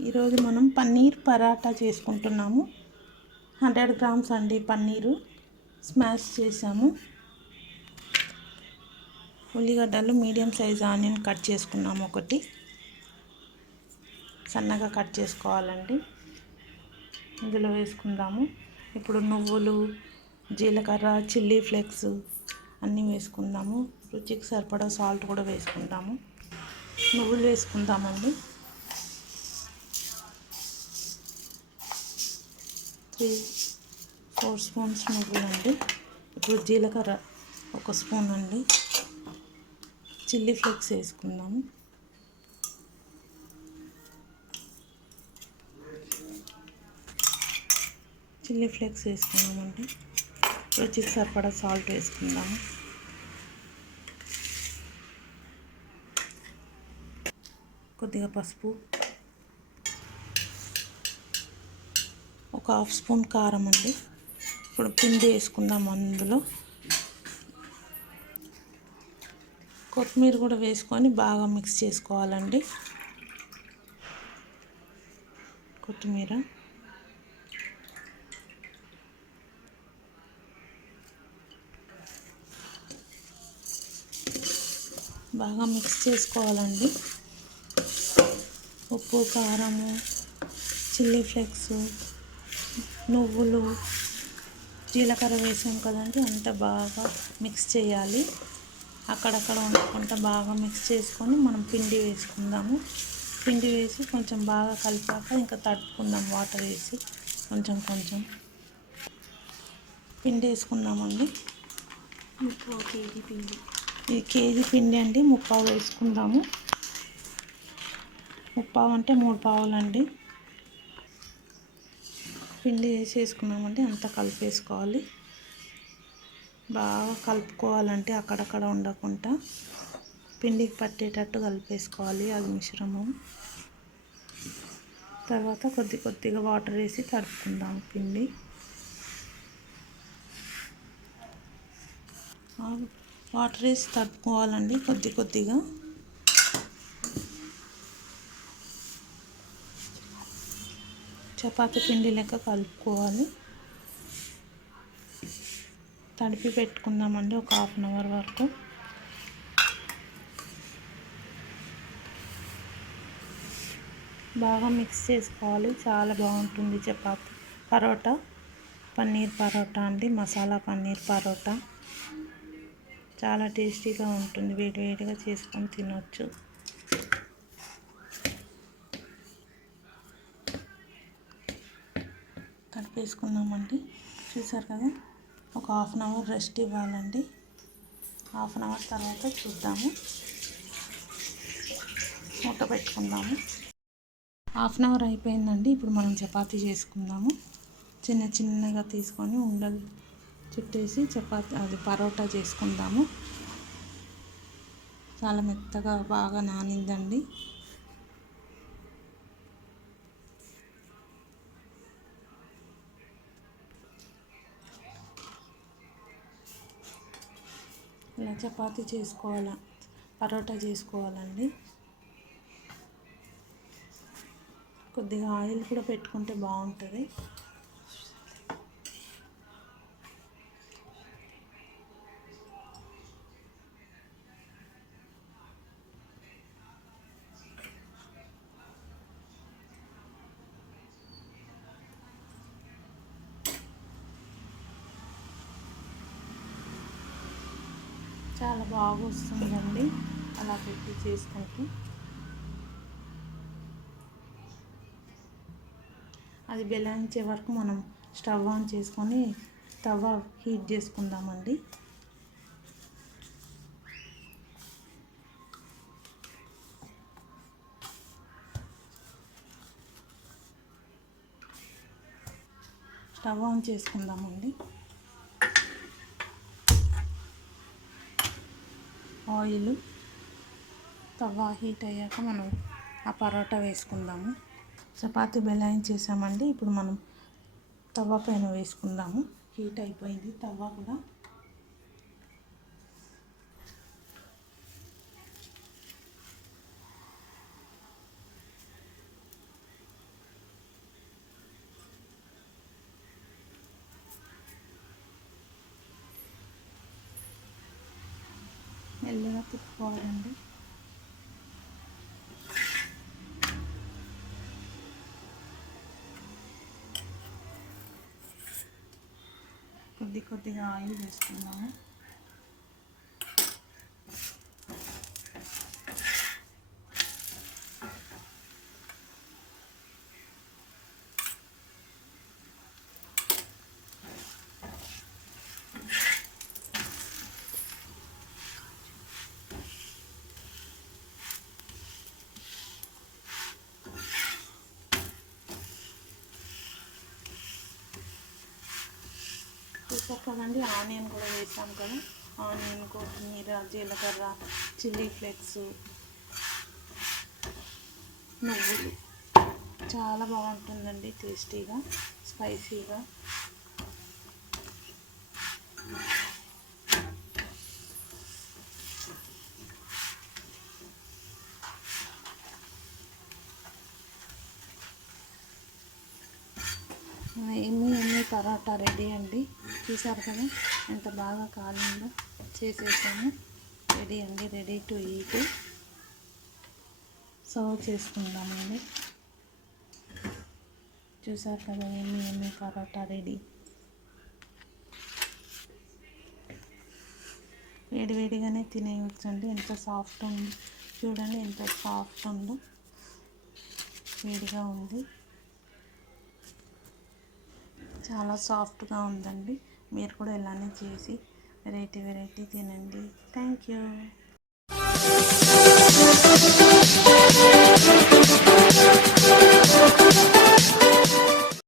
ఈరోజు మనం పన్నీర్ పరాటా చేసుకుంటున్నాము. 100 గ్రామ్స్ అండి పన్నీరు స్మాష్ చేసాము. ఉల్లిగడ్డలు మీడియం సైజ్ ఆనియన్ కట్ చేసుకున్నాము. ఒకటి సన్నగా కట్ చేసుకోవాలండి. ఇందులో వేసుకుందాము. ఇప్పుడు నువ్వులు, జీలకర్ర, చిల్లీ ఫ్లేక్స్ అన్నీ వేసుకుందాము. రుచికి సరిపడా సాల్ట్ కూడా వేసుకుందాము. నువ్వులు వేసుకుందామండి. 3-4 స్పూన్స్ నువ్వులండి. ఇప్పుడు జీలకర్ర 1 స్పూన్ అండి. చిల్లీ ఫ్లేక్స్ వేసుకుందాము. చిల్లీ ఫ్లేక్స్ వేసుకున్నామండి. రుచికి సరిపడా సాల్ట్ వేసుకుందాము. కొద్దిగా పసుపు, 1/2 స్పూన్ కారం అండి. ఇప్పుడు పిండి వేసుకుందాం. అందులో కొత్తిమీర కూడా వేసుకొని బాగా మిక్స్ చేసుకోవాలండి. కొత్తిమీర బాగా మిక్స్ చేసుకోవాలండి. ఉప్పు, కారము, చిల్లీ ఫ్లేక్స్, నువ్వులు, జీలకర్ర వేసాం కదండి, అంతా బాగా మిక్స్ చేయాలి. అక్కడక్కడ ఉండకుండా బాగా మిక్స్ చేసుకొని మనం పిండి వేసుకుందాము. పిండి వేసి కొంచెం బాగా కలిపాక ఇంకా తడుపుకుందాం. వాటర్ వేసి కొంచెం పిండి వేసుకుందామండి. 3/4 కేజీ పిండి. ఇది కేజీ పిండి అండి. 3/4 వేసుకుందాము. 3/4 అంటే 3 పావులండి. పిండి వేసేసుకున్నామండి. అంతా కలిపేసుకోవాలి. బాగా కలుపుకోవాలంటే అక్కడక్కడ ఉండకుండా పిండికి పట్టేటట్టు కలిపేసుకోవాలి. అది మిశ్రమం. తర్వాత కొద్దిగా వాటర్ వేసి తడుపుకుందాం. పిండి వాటర్ వేసి తడుపుకోవాలండి. కొద్దిగా చపాతీ పిండి లెక్క కలుపుకోవాలి. తడిపి పెట్టుకుందామండి ఒక 1/2 అవర్ వరకు. బాగా మిక్స్ చేసుకోవాలి. చాలా బాగుంటుంది చపాతీ పరోటా. పన్నీర్ పరోటా అండి. మసాలా పన్నీర్ పరోటా చాలా టేస్టీగా ఉంటుంది. వేడివేడిగా చేసుకొని తినొచ్చు. తడిపేసుకున్నామండి. చూసారు కదా, ఒక 1/2 అవర్ రెస్ట్ ఇవ్వాలండి. 1/2 అవర్ తర్వాత చూద్దాము. మూత పెట్టుకుందాము. 1/2 అవర్ అయిపోయిందండి. ఇప్పుడు మనం చపాతీ చేసుకుందాము. చిన్నగా తీసుకొని ఉండలు చుట్టేసి పరోటా చేసుకుందాము. చాలా మెత్తగా బాగా నానిందండి. ఇలా చపాతీ పరోటా చేసుకోవాలండి. కొద్దిగా ఆయిల్ కూడా పెట్టుకుంటే బాగుంటుంది. చాలా బాగా వస్తుందండి అలా పెట్టి చేసుకుంటూ. అది బెలాయించే వరకు మనం స్టవ్ ఆన్ చేసుకొని తవా హీట్ చేసుకుందామండి. స్టవ్ ఆన్ చేసుకుందామండి. ఆయిల్ తవా హీట్ అయ్యాక మనం ఆ పరోటా వేసుకుందాము. చపాతీ బెలాయించేసామండి. ఇప్పుడు మనం తవా పైన వేసుకుందాము. హీట్ అయిపోయింది తవా కూడా. మెల్లగా తిప్పుకోవాలండి. కొద్దిగా ఆయిల్ వేసుకుందాము. చూసారు కదండి, ఆనియన్ కూడా వేసాం కదా. ఆనియన్, కొత్తిమీర, జీలకర్ర, చిల్లీ ఫ్లేక్స్, నువ్వులు. చాలా బాగుంటుందండి, టేస్టీగా, స్పైసీగా. ఎమ్మి పరోటా రెడీ అండి. చూసారు కదా ఎంత బాగా కాలిందో. చేసేసాము. రెడీ అండి, రెడీ టు ఈట్. సర్వ్ చేసుకుందామండి. చూసారు కదా ఎమ్మి పరోటా రెడీ. వేడివేడిగానే తినేయచ్చండి. ఎంత సాఫ్ట్ ఉంది చూడండి, ఎంత సాఫ్ట్ ఉందో. వేడిగా ఉంది, చాలా సాఫ్ట్గా ఉందండి. మీరు కూడా ఇలానే చేసి వెరైటీ తినండి. Thank you.